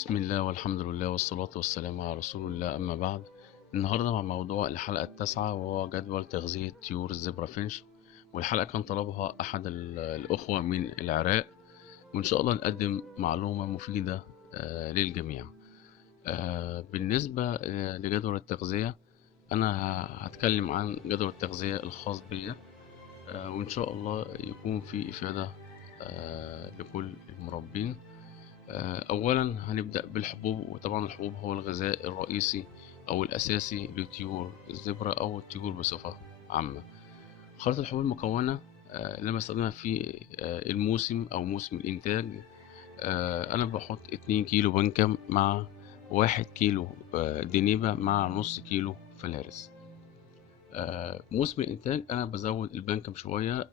بسم الله والحمد لله والصلاة والسلام على رسول الله، أما بعد. النهاردة مع موضوع الحلقة التاسعة، وهو جدول تغذية طيور الزبرة فينش. والحلقة كان طلبها أحد الأخوة من العراق، وإن شاء الله نقدم معلومة مفيدة للجميع. بالنسبة لجدول التغذية، أنا هتكلم عن جدول التغذية الخاص بي، وإن شاء الله يكون في إفادة لكل المربين. أولا هنبدأ بالحبوب، وطبعا الحبوب هو الغذاء الرئيسي أو الأساسي لطيور الزبرة أو الطيور بصفة عامة. خريطة الحبوب المكونة اللي أنا بستخدمها في الموسم أو موسم الإنتاج. أنا بحط 2 كيلو بنكم مع 1 كيلو دنيبة مع نص كيلو فلارس. موسم الإنتاج أنا بزود البنكم شوية،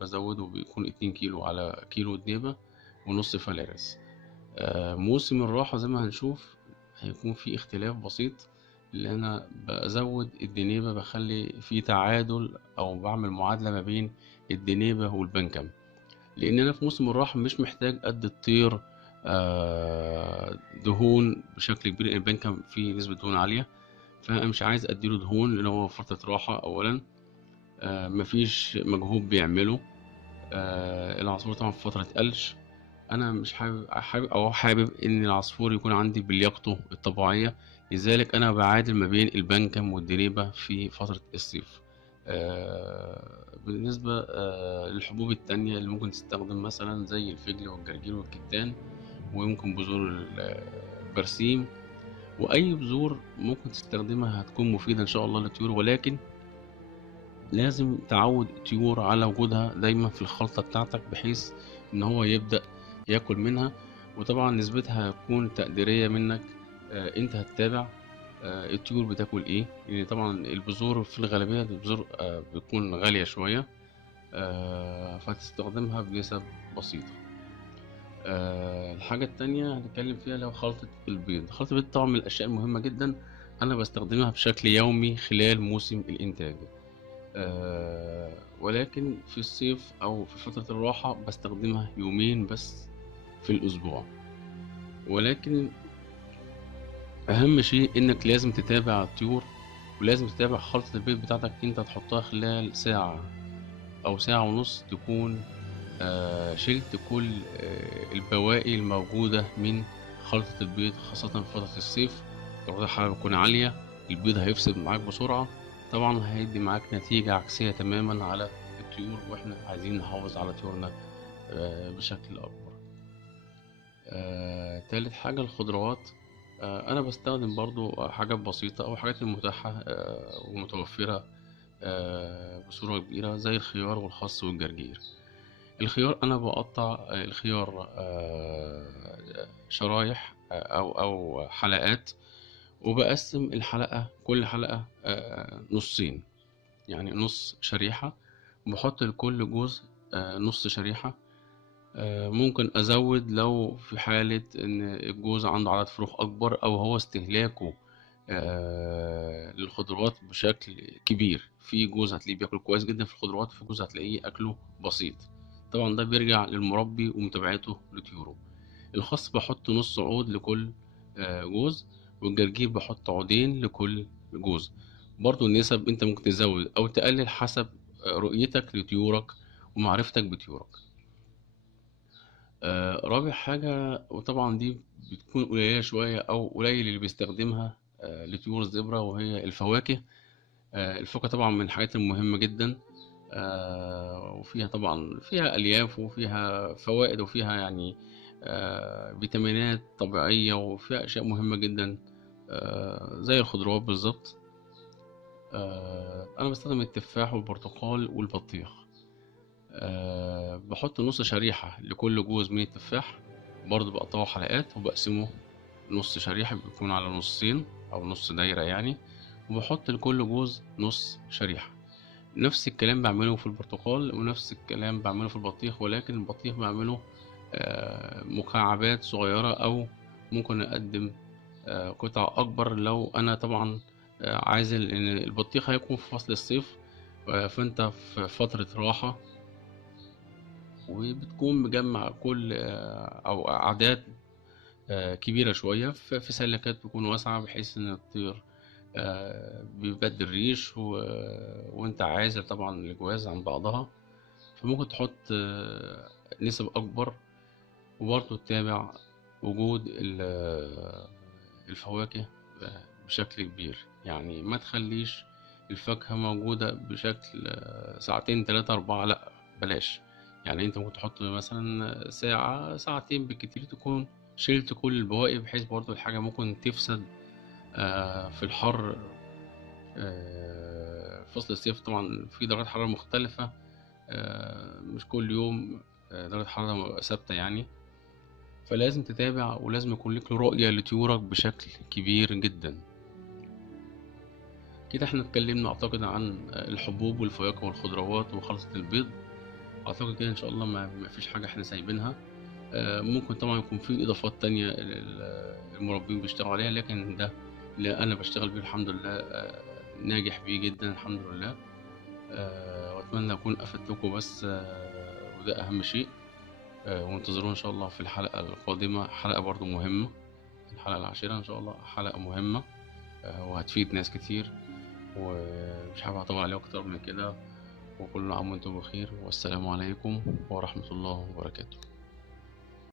بزوده بيكون 2 كيلو على كيلو دنيبة ونص فلارس. موسم الراحة زي ما هنشوف هيكون في اختلاف بسيط، لأن أنا بزود الدنيبة، بخلي في تعادل أو بعمل معادلة ما بين الدنيبة والبنكم، لأن أنا في موسم الراحة مش محتاج قد الطير دهون بشكل كبير. البنكم فيه نسبة دهون عالية، فأنا مش عايز أديله دهون لأن هو فترة راحة. أولا مفيش مجهود بيعمله. العصفور طبعا في فترة قلش. انا مش حابب ان العصفور يكون عندي بلياقته الطبيعيه، لذلك انا بعادل ما بين البنكم والدنيبه في فتره الصيف. بالنسبه للحبوب التانية اللي ممكن تستخدم، مثلا زي الفجل والجرجير والكتان، ويمكن بذور البرسيم، واي بذور ممكن تستخدمها هتكون مفيده ان شاء الله للطيور، ولكن لازم تعود الطيور على وجودها دايما في الخلطة بتاعتك، بحيث ان هو يبدأ ياكل منها. وطبعا نسبتها هتكون تقديرية منك. انت هتتابع الطيور بتاكل ايه، يعني طبعا البذور في الغالبية البذور بتكون غالية شوية، فتستخدمها بنسب بسيطة. الحاجة التانية هنتكلم فيها لو خلطة البيض. خلطة البيض طبعا من الأشياء المهمة جدا، أنا بستخدمها بشكل يومي خلال موسم الإنتاج. ولكن في الصيف أو في فترة الراحة بستخدمها يومين بس في الأسبوع. ولكن أهم شيء إنك لازم تتابع الطيور، ولازم تتابع خلطة البيض بتاعتك. أنت تحطها خلال ساعة أو ساعة ونص، تكون شلت كل البواقي الموجودة من خلطة البيض، خاصة في فترة الصيف. درجة الحرارة بتكون عالية، البيض هيفسد معاك بسرعة، طبعا هيدي معاك نتيجة عكسية تماما على الطيور، واحنا عايزين نحافظ على طيورنا بشكل أكبر. تالت حاجة الخضروات. أنا بستخدم برضو حاجات بسيطة أو حاجات المتاحة ومتوفرة بصورة كبيرة، زي الخيار والخس والجرجير. الخيار أنا بقطع الخيار شرايح أو حلقات، وبقسم الحلقة، كل حلقة نصين، يعني نص شريحة، وبحط لكل جزء نص شريحة. ممكن أزود لو في حالة إن الجوز عنده عدد فروخ أكبر، أو هو استهلاكه للخضروات بشكل كبير. في جوز هتلاقيه بياكل كويس جدا في الخضروات، وفي جوز هتلاقيه أكله بسيط. طبعا ده بيرجع للمربي ومتابعته لطيوره. الخس بحط نص عود لكل جوز، والجرجير بحط عودين لكل جوز. برضو النسب انت ممكن تزود او تقلل حسب رؤيتك لطيورك ومعرفتك بطيورك. رابع حاجة، وطبعا دي بتكون قليلة شوية أو قليل اللي بيستخدمها لطيور الزبرة، وهي الفواكه. الفواكه طبعا من الحاجات المهمة جدا، وفيها طبعا فيها ألياف وفيها فوائد وفيها يعني فيتامينات طبيعية، وفيها أشياء مهمة جدا زي الخضروات بالظبط. أنا بستخدم التفاح والبرتقال والبطيخ. بحط نص شريحة لكل جوز من التفاح، برضه بقطعه حلقات وبقسمه نص شريحة، بيكون على نصين أو نص دايرة يعني، وبحط لكل جوز نص شريحة. نفس الكلام بعمله في البرتقال، ونفس الكلام بعمله في البطيخ، ولكن البطيخ بعمله مكعبات صغيرة، أو ممكن أقدم قطع أكبر لو أنا طبعا عايز إن البطيخ هيكون في فصل الصيف، فأنت في فترة راحة، وبتكون مجمع كل أو أعداد كبيرة شوية في سلكات تكون واسعة بحيث إن الطير بيبدي الريش وأنت عازل طبعا الجواز عن بعضها، فممكن تحط نسب أكبر، وبرضه تتابع وجود الفواكه بشكل كبير. يعني ما تخليش الفاكهة موجودة بشكل ساعتين تلاتة أربعة، لأ بلاش. يعني انت ممكن تحط مثلا ساعة ساعتين بالكتير تكون شلت كل البواقي، بحيث برضو الحاجة ممكن تفسد في الحر. فصل الصيف طبعا في درجات حرارة مختلفة، مش كل يوم درجة حرارة ثابتة يعني. فلازم تتابع ولازم يكون لك رؤية لطيورك بشكل كبير جدا. كده احنا اتكلمنا اعتقد عن الحبوب والفواكه والخضروات وخلطة البيض. اعتقد كده ان شاء الله ما فيش حاجة احنا سايبينها. ممكن طبعا يكون في اضافات تانية المربين بيشتغلوا عليها، لكن ده اللي انا بشتغل بيه الحمد لله، ناجح بيه جدا الحمد لله. واتمنى اكون افدتكم بس، وده اهم شيء. وانتظرونا ان شاء الله في الحلقة القادمة، حلقة برضو مهمة، الحلقة العاشرة ان شاء الله، حلقة مهمة وهتفيد ناس كتير. ومش حابب اطول عليكم اكتر من كده، وكل عام وانتم بخير، والسلام عليكم ورحمة الله وبركاته.